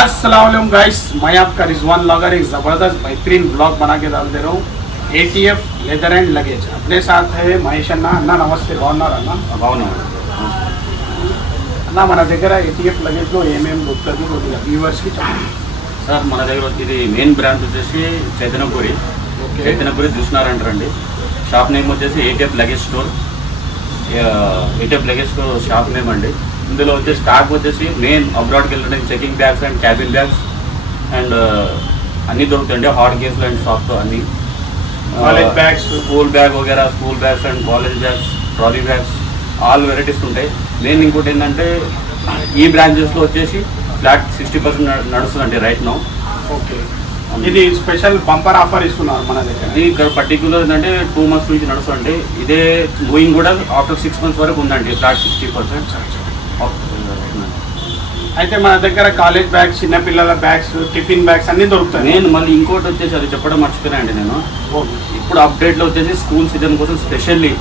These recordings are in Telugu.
अस्सलाम वालेकुम गाइस, मैं आपका रिजवान लॉगर एक ज़बरदस्त बेहतरीन ब्लॉग बना के डाल दे रहा हूँ। ATF लेदर एंड लगेज अपने साथ है महेश अन्ना। अन्ना नमस्ते, బాగున్నారా అన్న? బాగున్నాను అన్న, మన దగ్గర ATF లగేజ్లో ఏమేమి దొరుకుతుంది కొద్దిగా వ్యూవర్స్కి చెప్పండి సార్. మన దగ్గర ఇది మెయిన్ బ్రాంచ్ వచ్చేసి చైతన్యపురి చూసినారు అంటారండి. షాప్ నేమ్ వచ్చేసి ATF luggage store. ATF luggage store shop name అండి. ఇందులో వచ్చేసి స్టాక్ వచ్చేసి మెయిన్ అబ్రాడ్కి వెళ్ళడానికి checking bags and cabin bags and అన్నీ దొరుకుతాయండి. హార్డ్ కేసులు అండ్ సాఫ్ట్ అన్నీ, కాలేజ్ బ్యాగ్స్, స్కూల్ బ్యాగ్ వగేరా, school bags and college bags, trolley bags, all varieties ఉంటాయి. మెయిన్ ఇంకోటి ఏంటంటే ఈ బ్రాంచెస్లో వచ్చేసి ఫ్లాట్ 60% నడుస్తుందండి రైట్ నౌ. ఓకే, ఇది స్పెషల్ బంపర్ ఆఫర్ ఇస్తున్నారు మన దగ్గర. ఇది ఇక్కడ పర్టికులర్ ఏంటంటే 2 months నుంచి నడుస్తుందండి. ఇదే మూవింగ్ కూడా ఆఫ్టర్ 6 months వరకు ఉందండి ఫ్లాట్ 60%. అయితే మన దగ్గర కాలేజ్ బ్యాగ్స్, చిన్నపిల్లల బ్యాగ్స్, టిఫిన్ బ్యాగ్స్ అన్నీ దొరుకుతాయి. నేను మళ్ళీ ఇంకోటి వచ్చేసి అది చెప్పడం మర్చిపోయానండి నేను. ఇప్పుడు అప్డేట్లో వచ్చేసి స్కూల్ సీజన్ కోసం స్పెషల్లీ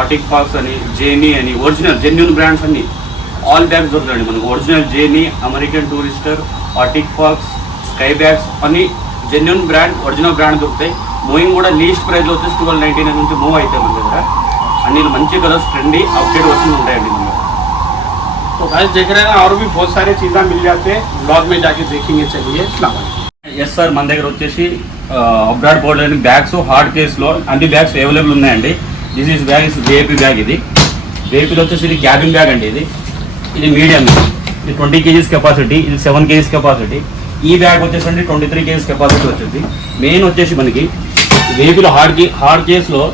ఆర్టిక్ ఫాక్స్ అని, జేనీ అని, ఒరిజినల్ జెన్యూన్ బ్రాండ్స్ అన్ని ఆల్ బ్యాగ్స్ దొరుకుతాయండి మనకు. Original Genie, American Tourister, Arctic Fox, Sky bags అన్ని జెన్యూన్ బ్రాండ్, ఒరిజినల్ బ్రాండ్ దొరుకుతాయి. మూవింగ్ కూడా లీస్ట్ ప్రైస్లో వచ్చేసి 1299 నుంచి మూవ్ అవుతాయి మన దగ్గర. అన్ని మంచి కలర్స్, ట్రెండీ అప్డేట్ వస్తుంది ఉంటాయండి మన దగ్గర. तो गाइस देख रहे हैं और भी बहुत सारी चीज़ें मिल जाते हैं, ब्लॉग में जाके देखेंगे। चलिए ఎస్ సార్, మన దగ్గర వచ్చేసి అబ్రాడ్ బోర్డర్ బ్యాగ్స్ హార్డ్ కేస్లో అన్ని బ్యాగ్స్ అవైలబుల్ ఉన్నాయండి. This bag is Vapi bag. ఇది వేపీలో వచ్చేసి ఇది క్యాబిన్ బ్యాగ్ అండి. ఇది మీడియం, ఇది 20 kgs కెపాసిటీ, ఇది 7 kgs కెపాసిటీ. ఈ బ్యాగ్ వచ్చేసి 23 kgs కెపాసిటీ వచ్చింది. మెయిన్ వచ్చేసి మనకి వేపీలో హార్డ్ కేస్లో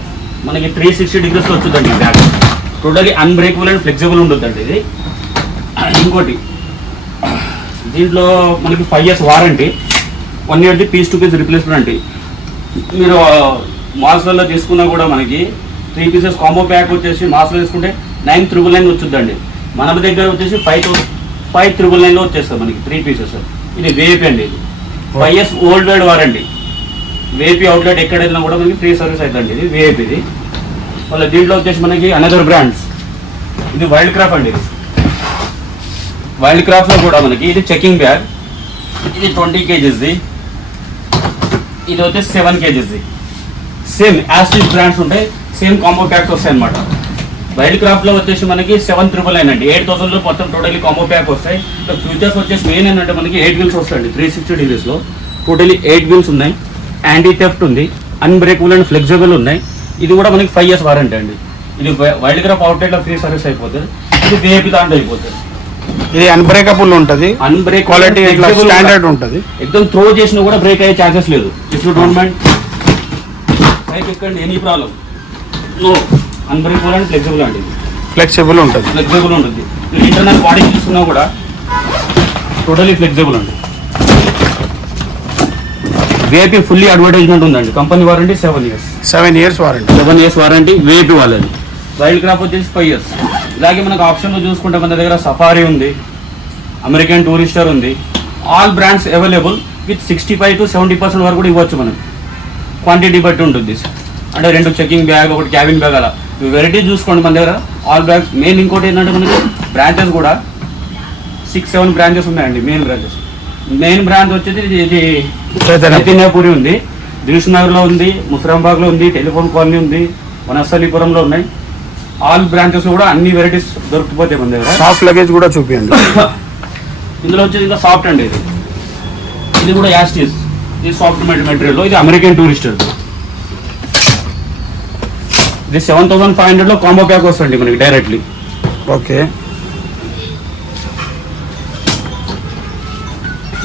మనకి 360 degrees వచ్చిందండి ఈ bag. Totally unbreakable and flexible ఉంటుందండి ఇది. ఇంకోటి దీంట్లో మనకి 5 years warranty, 1 year piece to piece replacement అండి. మీరు మాల్స్లలో తీసుకున్నా కూడా మనకి 3 pieces కాంబో ప్యాక్ వచ్చేసి మాల్స్లో తీసుకుంటే 9,999 వచ్చిందండి. మన దగ్గర వచ్చేసి 5,999లో వచ్చేస్తుంది మనకి 3 pieces. ఇది వేపీ అండి. ఇది 5 years world wide warranty. Vapi outlet ఎక్కడైనా కూడా మనకి ఫ్రీ సర్వీస్ అవుతుందండి. ఇది వేపీది. మళ్ళీ దీంట్లో వచ్చేసి మనకి అనదర్ బ్రాండ్స్, ఇది వైల్డ్ క్రాఫ్ట్ అండి. ఇది వైల్డ్ క్రాఫ్ట్లో కూడా మనకి ఇది చెకింగ్ బ్యాగ్. ఇది 20 kgs, ఇది వచ్చేసి 7 kgs. సేమ్ యాస్టిస్ బ్రాండ్స్ ఉంటాయి, సేమ్ కాంబో ప్యాక్స్ వస్తాయి అనమాట. వైల్డ్ క్రాఫ్ట్లో వచ్చేసి మనకి 7,999 అండి. 8,000లో మొత్తం టోటలీ కాంబో ప్యాక్ వస్తాయి. ఫ్యూచర్స్ వచ్చేసి మెయిన్ ఏంటంటే మనకి 8 wheels వస్తాయండి. 360 degreesలో టోటలీ 8 wheels ఉన్నాయి. యాంటీ థెఫ్ట్ ఉంది, అన్బ్రేకబుల్ అండ్ ఫ్లెక్సిబుల్ ఉన్నాయి. ఇది కూడా మనకి 5 years వారంటీ అండి. ఇది వైల్డ్ క్రాఫ్ట్ అవుట్లెట్లో ఫ్రీ సర్వీస్ అయిపోతుంది. ఇది వేపీ దాంట్లో అయిపోతుంది. ఇది అన్బ్రేకబుల్ ఉంటుంది, అన్బ్రేక్ క్వాలిటీ స్టాండర్డ్ ఉంటుంది. ఎక్దమ్ త్రో చేసినా కూడా బ్రేక్ అయ్యే ఛాన్సెస్ లేదు. If you don't mind bike ఎక్కండి, any problem no. Unbreakable and flexible అండి. ఫ్లెక్సిబుల్ ఉంటుంది, ఫ్లెక్సిబుల్ ఉంటుంది. ఇంటర్నల్ బాడీ తీసుకున్నా కూడా టోటలీ ఫ్లెక్సిబుల్ అండి. వేపీ ఫుల్లీ అడ్వర్టైజ్మెంట్ ఉందండి. Company warranty 7 years. 7 years warranty. 7 years warranty VIP వాళ్ళది. వైల్డ్ క్రాఫ్ట్ వచ్చేసి 5 years. ఇలాగే మనకు ఆప్షన్లో చూసుకుంటే మన దగ్గర సఫారీ ఉంది, అమెరికన్ టూరిస్టర్ ఉంది. All brands available with 65 to 70% వరకు కూడా ఇవ్వచ్చు మనం. క్వాంటిటీ బట్టి ఉంటుంది. అంటే 2 చెకింగ్ బ్యాగ్, 1 క్యాబిన్ బ్యాగ్, అలా వెరైటీ చూసుకోండి మన దగ్గర ఆల్ బ్యాగ్స్. మెయిన్ ఇంకోటి ఏంటంటే మనకి బ్రాంచెస్ కూడా 6-7 బ్రాంచెస్ ఉన్నాయండి. మెయిన్ బ్రాంచ్ వచ్చేది ఇది చైతన్యపురి ఉంది, దిల్సుఖ్నగర్లో ఉంది, ముసరాంబాగ్లో ఉంది, టెలిఫోన్ కాలనీ ఉంది, వనస్థలీపురంలో ఉన్నాయి. ఆల్ బ్రాంచెస్ కూడా అన్ని వెరైటీస్ దొరికిపోతాయి మన దగ్గర. సాఫ్ట్ లగేజ్ కూడా చూపించండి. ఇందులో వచ్చేది ఇంకా సాఫ్ట్ అండి. ఇది కూడా యాస్టిస్, ఇది సాఫ్ట్ మెటీరియల్. ఇది అమెరికన్ టూరిస్టర్. ఇది 7,500లో కాంబో ప్యాక్ వస్తుంది మనకి డైరెక్ట్లీ. ఓకే,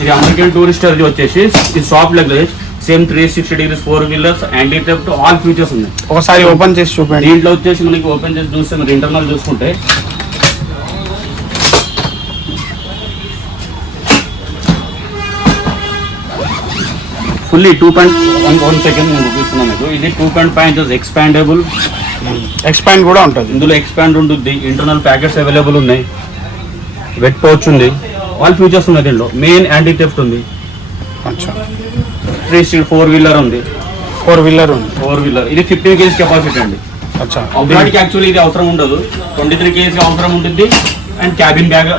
ఇది అమెరికన్ టూరిస్టర్. ఇది వచ్చేసి ఇది soft luggage, same 360 degrees, 4 wheelers, anti theft, all features ఉన్నాయి. ఒకసారి ఓపెన్ చేసి చూపండి. దీంట్లో వచ్చేసి మనకి ఓపెన్ చేసి చూస్తే మరి ఇంటర్నల్ చూసుకుంటే ఫుల్లీ 2.1 సెకండ్ నేను చూపిస్తున్నాను మీకు. ఇది 2.5 inches ఎక్స్పాండబుల్. ఎక్స్పాండ్ కూడా ఉంటుంది. ఇందులో ఎక్స్పాండ్ ఉంటుంది. ఇంటర్నల్ ప్యాకెట్స్ అవైలబుల్ ఉన్నాయి. వెట్ పౌచ్ ఉంది. ఆల్ ఫీచర్స్ ఉన్నాయి దీంట్లో. మెయిన్ యాంటీ థెఫ్ట్ ఉంది. 4 wheeler ఉంది. 4 wheeler. ఇది 15 kgs కెపాసిటీ అండి. అబ్రాడ్కి యాక్చువల్లీ ఇది అవసరం ఉండదు. 23 kgs అవసరం ఉంటుంది అండ్ క్యాబిన్ బ్యాగ్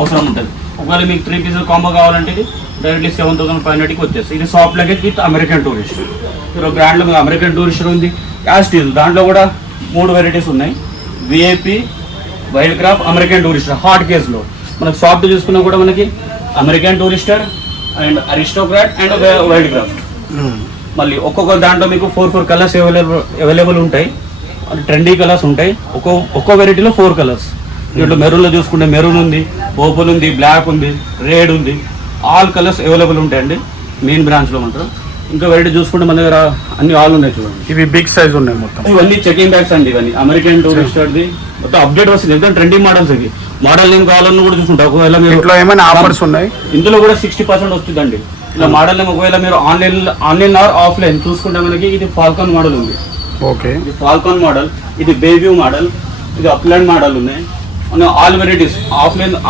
అవసరం ఉంటుంది. ఒకవేళ మీకు 3 పీసులు కాంబో కావాలంటే ఇది డైరెక్ట్లీ 7,500కి వచ్చేస్తుంది. ఇది soft luggage with American tourist. మీరు బ్రాండ్లో మీకు అమెరికన్ టూరిస్టర్ ఉంది, యాస్టీల్ దాంట్లో కూడా 3 వెరైటీస్ ఉన్నాయి. VIP, wild craft, American Tourister. Hard కేసులో మనకు సాఫ్ట్ చూసుకున్నా కూడా మనకి American Tourister and aristocrat and wild craft. మళ్ళీ ఒక్కొక్క దాంట్లో మీకు 4 కలర్స్ అవైలబుల్ ఉంటాయి. ట్రెండీ కలర్స్ ఉంటాయి. ఒక్కో వెరైటీలో 4 కలర్స్. దీంట్లో మెరూన్లో చూసుకుంటే మెరూన్ ఉంది, పర్పుల్ ఉంది, బ్లాక్ ఉంది, రెడ్ ఉంది. ఆల్ కలర్స్ అవైలబుల్ ఉంటాయండి మెయిన్ బ్రాంచ్లో మాత్రం. ఇంకా వెరైటీ చూసుకుంటే మన దగ్గర అన్ని ఆల్ ఉన్నాయి చూడండి. ఇవి బిగ్ సైజ్ ఉన్నాయి మొత్తం. ఇవన్నీ చెకింగ్ బ్యాగ్స్ అండి. ఇవన్నీ అమెరికన్ టూరిస్టర్ది మొత్తం అప్డేట్ వస్తుంది. ఎందుకంటే ట్రెండింగ్ మోడల్స్ ఇవి. మోడల్ ఏం కావాలన్నా కూడా చూసుకుంటారు. ఒకవేళ మీరు ఇంట్లో ఏమైనా ఆఫర్స్ ఉన్నాయి, ఇందులో కూడా 60% వస్తుందండి. ఇలా మోడల్ ఏమో ఒకవేళ మీరు ఆన్లైన్ ఆర్ ఆఫ్లైన్ చూసుకుంటే మనకి ఇది ఫాల్కాన్ మోడల్ ఉంది. ఓకే, ఇది ఫాల్కాన్ మోడల్, ఇది బేవ్యూ మోడల్, ఇది అప్లాండ్ మోడల్ ఉన్నాయి. ఆల్ వెరైటీస్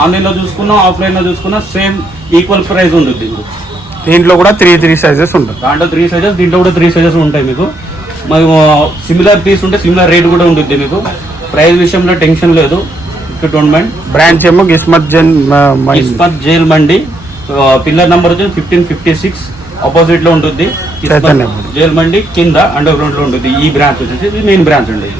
ఆన్లైన్లో చూసుకున్నా ఆఫ్లైన్లో చూసుకున్నా సేమ్ ఈక్వల్ ప్రైస్ ఉంటుంది. దీంట్లో కూడా 3 సైజెస్ ఉంటాయి. దాంట్లో 3 సైజెస్, దీంట్లో కూడా 3 సైజెస్ ఉంటాయి. మీకు మరి సిమిలర్ పీస్ ఉంటే సిమిలర్ రేట్ కూడా ఉంటుంది. మీకు ప్రైస్ విషయంలో టెన్షన్ లేదు. Don't mind. బ్రాంచ్ ఏమో గిస్మత్ జైల్ మండి. పిల్లర్ నెంబర్ వచ్చి 1556 ఆపోజిట్ లో ఉంటుంది. జైల్ మండి కింద అండర్ గ్రౌండ్ లో ఉంటుంది. ఈ బ్రాంచ్ వచ్చేసి ఇది మెయిన్ బ్రాంచ్ అండి.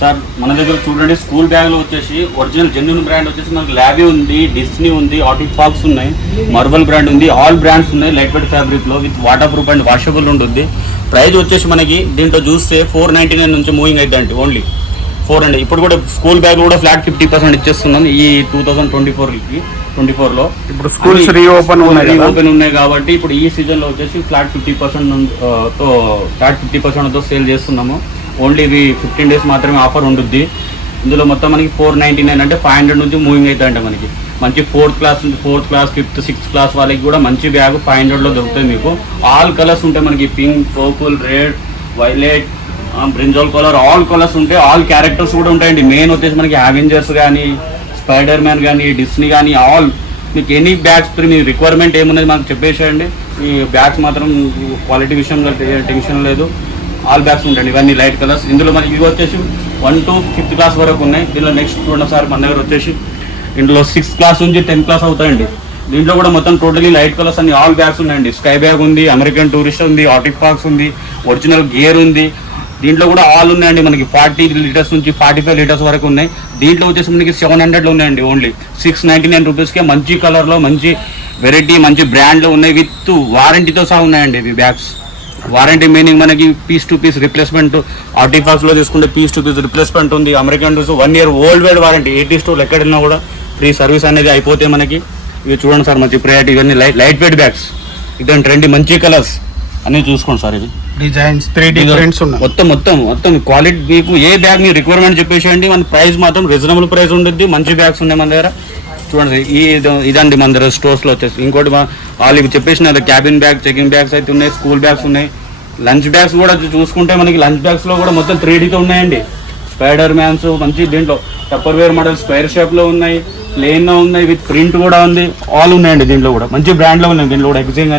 సార్ మన దగ్గర చూడండి స్కూల్ బ్యాగ్ లో వచ్చేసి ఒరిజినల్ జెన్యూన్ బ్రాండ్ వచ్చేసి మనకి ల్యాబీ ఉంది, డిస్నీ ఉంది, ఆర్టిఫాక్స్ ఉన్నాయి, మార్బల్ బ్రాండ్ ఉంది. ఆల్ బ్రాండ్స్ ఉన్నాయి లైట్ వెయిట్ ఫ్యాబ్రిక్ లో with water proof and washable ఉంటుంది. ప్రైస్ వచ్చేసి మనకి దీంట్లో చూస్తే 499 నుంచి మూవింగ్ అవుతుంది. ఓన్లీ 4 అండి. ఇప్పుడు కూడా స్కూల్ బ్యాగ్ కూడా ఫ్లాట్ 50% ఇచ్చేస్తున్నాం ఈ 2024లో. ఇప్పుడు స్కూల్స్ రీఓపెన్ ఉన్నాయి కాబట్టి ఇప్పుడు ఈ సీజన్ లో వచ్చేసి ఫ్లాట్ 50% తో సేల్ చేస్తున్నాము. ఓన్లీ ఇవి 15 days మాత్రమే ఆఫర్ ఉంటుంది. ఇందులో మొత్తం మనకి 499 అంటే 500 నుంచి మూవింగ్ అవుతాయంట. మనకి మంచి 4th class, 5th, 6th class వాళ్ళకి కూడా మంచి బ్యాగ్ 500లో దొరుకుతాయి. మీకు ఆల్ కలర్స్ ఉంటాయి. మనకి pink, purple, red, violet, brinjal colour, all colours ఉంటాయి. ఆల్ క్యారెక్టర్స్ కూడా ఉంటాయండి. మెయిన్ వచ్చేసి మనకి అవెంజర్స్ కానీ, స్పైడర్ మ్యాన్ కానీ, డిస్నీ కానీ ఆల్ మీకు ఎనీ బ్యాగ్స్ మీ రిక్వైర్మెంట్ ఏమున్నది మాకు చెప్పేసేయండి. ఈ బ్యాగ్స్ మాత్రం క్వాలిటీ విషయంలో టెన్షన్ లేదు. ఆల్ బ్యాగ్స్ ఉంటాయండి. ఇవన్నీ లైట్ కలర్స్. ఇందులో మనకి ఇవి వచ్చేసి 1 to 5th క్లాస్ వరకు ఉన్నాయి. దీనిలో నెక్స్ట్ చూడండి సార్ మన దగ్గర వచ్చేసి ఇందులో 6th క్లాస్ నుంచి 10th క్లాస్ అవుతాయండి. దీంట్లో కూడా మొత్తం టోటలీ లైట్ కలర్స్ అన్ని ఆల్ బ్యాగ్స్ ఉన్నాయండి. స్కై బ్యాగ్ ఉంది, అమెరికన్ టూరిస్ట్ ఉంది, ఆర్టిఫాక్స్ ఉంది, ఒరిజినల్ గేర్ ఉంది. దీంట్లో కూడా ఆల్ ఉన్నాయండి. మనకి 40 లీటర్స్ నుంచి 45 లీటర్స్ వరకు ఉన్నాయి. దీంట్లో వచ్చేసి మనకి 700లో ఉన్నాయండి. ఓన్లీ 699 రూపీస్కే మంచి కలర్లో మంచి వెరైటీ మంచి బ్రాండ్లో ఉన్నాయి. విత్ వారంటీతో సహా ఉన్నాయండి ఇవి బ్యాగ్స్. వారంటీ మీనింగ్ మనకి పీస్ టు పీస్ రిప్లేస్మెంట్. ఆర్టిఫాక్స్లో తీసుకుంటే పీస్ టు పీస్ రిప్లేస్మెంట్ ఉంది. American tours 1 year world wide warranty. 80 స్టోర్లు ఎక్కడైనా కూడా ఫ్రీ సర్వీస్ అనేది అయిపోతే మనకి. ఇవి చూడండి సార్ మంచి ప్రయారిటీ. ఇవన్నీ లైట్ వెయిట్ బ్యాగ్స్. ఇదండి ట్రెండీ మంచి కలర్స్ అన్నీ చూసుకోండి సార్. ఇది డిజైన్స్ 3D ప్రింట్స్ ఉన్నాయి. మొత్తం క్వాలిటీ మీకు ఏ బ్యాగ్ మీ రిక్వైర్మెంట్ చెప్పేసేయండి. మన ప్రైస్ మాత్రం రీజనబుల్ ప్రైస్ ఉంటుంది. మంచి బ్యాగ్స్ ఉన్నాయి మన దగ్గర. చూడండి ఇదండి మన దగ్గర స్టోర్స్లో వచ్చేసి. ఇంకోటి వాళ్ళు ఇవి చెప్పేసిన క్యాబిన్ బ్యాగ్, చెకింగ్ బ్యాగ్స్ అయితే ఉన్నాయి, స్కూల్ బ్యాగ్స్ ఉన్నాయి. లంచ్ బ్యాగ్స్ కూడా చూసుకుంటే మనకి లంచ్ బ్యాగ్స్లో కూడా మొత్తం 3Dతో ఉన్నాయండి. స్పైడర్ మ్యాన్స్ మంచి దీంట్లో టప్పర్వేర్ మోడల్ స్క్వేర్ షేప్లో ఉన్నాయి, ప్లెయిన్లో ఉన్నాయి, విత్ ప్రింట్ కూడా ఉంది. ఆల్ ఉన్నాయండి. దీంట్లో కూడా మంచి బ్రాండ్లో ఉన్నాయి. దీంట్లో కూడా ఎగ్జింగ్,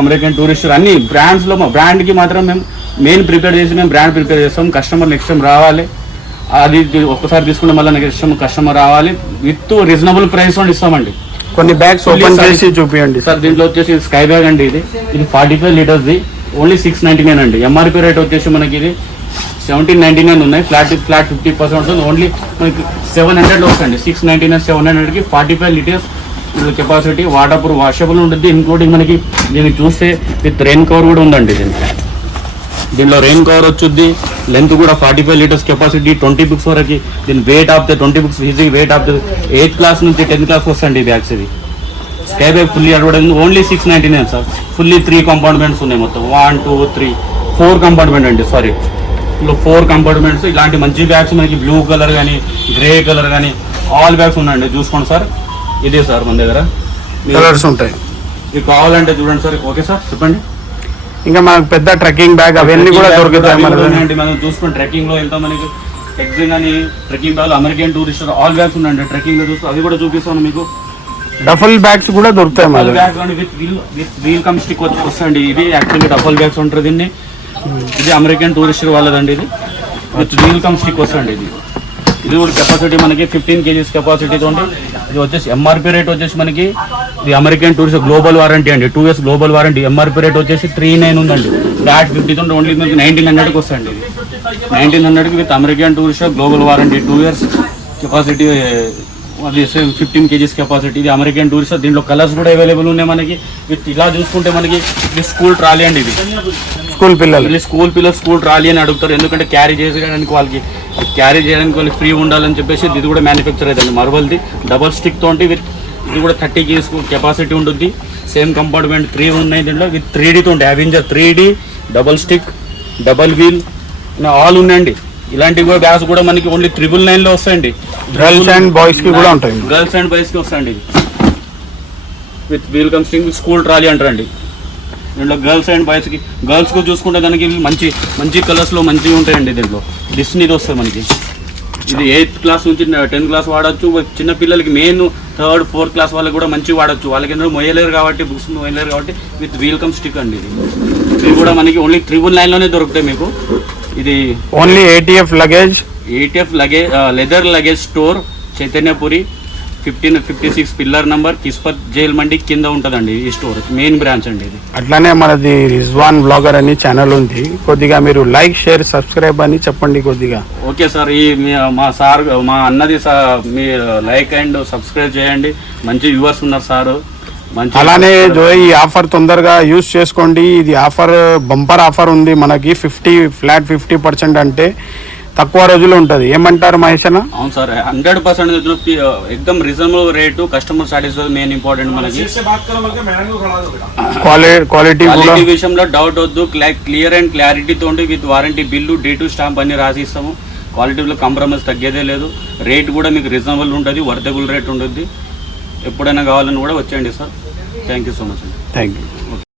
అమెరికన్ టూరిస్టర్ అన్ని బ్రాండ్స్లో బ్రాండ్కి మాత్రం మేము మెయిన్ ప్రిపేర్ చేసి మేము బ్రాండ్ ప్రిపేర్ చేస్తాం. కస్టమర్ నెక్స్ట్ టైం రావాలి. అది ఒక్కసారి తీసుకుంటే మళ్ళీ నెక్స్ట్ టైం కస్టమర్ రావాలి. విత్ రీజనబుల్ ప్రైస్ ఇస్తామండి. కొన్ని బ్యాగ్స్ ఓపెన్ చేసి చూపించండి సార్. దీంట్లో వచ్చేసి స్కై బ్యాగ్ అండి. ఇది 45 లీటర్స్ది. ఓన్లీ 699 అండి. ఎంఆర్పీ రేట్ వచ్చేసి మనకి ఇది 1799 ఉన్నాయి. ఫ్లాట్ 50% ఉంటుంది. ఓన్లీ మనకి 700లో వస్తుంది. 699 700కి 45 litres capacity. Water proof washable ఉంటుంది. ఇంక్లూడింగ్ మనకి దీన్ని చూస్తే విత్ రెయిన్ కవర్ కూడా ఉందండి. దీనిలో రెయిన్ కవర్ వచ్చుద్ది. లెంత్ కూడా 45 లీటర్స్ కెపాసిటీ. 20 books వరకు. దీని weight of 20 books easy weight of 8th class నుంచి 10th క్లాస్కి వస్తాయండి ఈ బ్యాగ్స్. ఇది sky bag fully advertise. Only 699 sir. Fully 3 compartments ఉన్నాయి. మొత్తం 1 2 3 4 కంపార్ట్మెంట్ అండి. సారీ, ఇందులో 4 కంపార్ట్మెంట్స్. ఇలాంటి మంచి బ్యాగ్స్ మనకి బ్లూ కలర్ కానీ, గ్రే కలర్ కానీ ఆల్ బ్యాగ్స్ ఉన్నాయండి. చూసుకోండి సార్. ఇదే సార్ మన దగ్గర కలర్స్ ఉంటాయి. మీకు కావాలంటే చూడండి సార్. ఓకే సార్ చెప్పండి. ఇంకా మనకు పెద్ద ట్రెక్కింగ్ బ్యాగ్ అవన్నీ కూడా దొరుకుతాయి. మనం చూసుకుని ట్రెక్కింగ్ లో వెళ్తాం. మనకి ఎగ్జింగ్ అని trekking bag, American Tourister all bags ఉన్నాయండి. ట్రెక్కింగ్ లో చూస్తూ అవి కూడా చూపిస్తాను మీకు. డఫల్ బ్యాగ్స్ కూడా దొరుకుతాయి. బ్యాగ్స్ అండి విత్ వీల్ కమ్ స్టిక్ వస్తాయండి. ఇది యాక్చువల్లీ డఫల్ బ్యాగ్స్ ఉంటుంది. దీన్ని ఇది అమెరికన్ టూరిస్టర్ వాళ్ళదండి. ఇది విత్ వీల్ కమ్ స్టిక్ వస్తాయండి. ఇది ఇది కూడా కెపాసిటీ మనకి 15 kgs కెపాసిటీ తోటి. ఇది వచ్చేసి ఎంఆర్పి రేట్ వచ్చేసి మనకి ఇది అమెరికన్ టూరిస్ట్ గ్లోబల్ వారంటీ అండి, 2 years global warranty. MRP rate వచ్చేసి 39 ఉందండి. ఫ్లాట్ 50 తోటి ఓన్లీ మీకు 1900కి వస్తాయండి. ఇది 1900కి with American tourist global warranty, 2 years capacity. అది 15 kgs కెపాసిటీ. ఇది అమెరికన్ టూరిస్ట్. దీంట్లో కలర్స్ కూడా అవైలబుల్ ఉన్నాయి మనకి. విత్ ఇలా చూసుకుంటే మనకి ఇది స్కూల్ ట్రాలీ అండి. ఇది స్కూల్ పిల్లలు స్కూల్ ట్రాలీ అని అడుగుతారు, ఎందుకంటే క్యారీ చేయడానికి వాళ్ళకి ఫ్రీ ఉండాలని చెప్పేసి ఇది కూడా మ్యానుఫ్యాక్చర్ అవుతుంది. మార్బల్ది డబల్ స్టిక్ తోటి విత్ ఇది కూడా 30 kgs కెపాసిటీ ఉంటుంది. సేమ్ కంపార్ట్మెంట్ 3 ఉన్నాయి దీంట్లో. విత్ 3D తోటి Avenger 3D double stick double we'll all ఉన్నాయండి. ఇలాంటివి కూడా బ్యాగ్స్ కూడా మనకి ఓన్లీ 999లో వస్తాయండి. గర్ల్స్ అండ్ బాయ్స్ కి కూడా ఉంటాయి. గర్ల్స్ అండ్ బాయ్స్ కి వస్తాయండి. విత్ వీల్ కమ్స్టింగ్ స్కూల్ ట్రాలీ అంటారండి. దీంట్లో గర్ల్స్ అండ్ బాయ్స్కి, గర్ల్స్కి చూసుకుంటే దానికి మంచి మంచి కలర్స్లో మంచిగా ఉంటాయండి. దీంట్లో డిస్నీది వస్తుంది మనకి. ఇది 8th క్లాస్ నుంచి 10th క్లాస్ వాడచ్చు. చిన్న పిల్లలకి మెయిన్ 3rd 4th క్లాస్ వాళ్ళకి కూడా మంచిగా వాడచ్చు. వాళ్ళకి ఎందుకంటే మొయ్యలేరు కాబట్టి, బుక్స్ మొయ్యలేరు కాబట్టి విత్ వీల్ కమ్ స్టిక్ అండి. ఇది కూడా మనకి ఓన్లీ 999లోనే దొరుకుతాయి మీకు. ఇది only ATF luggage leather luggage store, Chaitanyapuri 1556 pillar number, కిస్పత్ జైల్ మండి కింద ఉంటుందండి ఈ స్టోర్. మెయిన్ బ్రాంచ్ అండి ఇది. అట్లానే మనది రిజ్వాన్ బ్లాగర్ అని ఛానల్ ఉంది. కొద్దిగా మీరు లైక్ షేర్ సబ్స్క్రైబ్ అని చెప్పండి కొద్దిగా. ఓకే సార్, మా అన్నది మీరు లైక్ అండ్ సబ్స్క్రైబ్ చేయండి. మంచి వ్యూవర్స్ ఉన్నారు సార్. మంచి అలానే ఈ ఆఫర్ తొందరగా యూజ్ చేసుకోండి. ఇది ఆఫర్ బంపర్ ఆఫర్ ఉంది మనకి. 50% అంటే తక్కువ రోజులు ఉంటుంది. ఏమంటారు మహేష్ అన్న? అవును సార్, 100% ఎక్దమ్ reasonable rate, customer satisfy main important మనకి. క్వాలిటీ విషయంలో డౌట్ వద్దు. క్లియర్ అండ్ క్లారిటీ తోటి with warranty bill, date stamp అన్ని రాసి ఇస్తాము. క్వాలిటీలో కాంప్రమైజ్ తగ్గేదే లేదు. రేట్ కూడా మీకు రీజనబుల్ ఉంటుంది, వర్తబుల్ రేట్ ఉంటుంది. ఎప్పుడైనా కావాలని కూడా వచ్చేయండి sir. Thank you so much అండి. Thank you.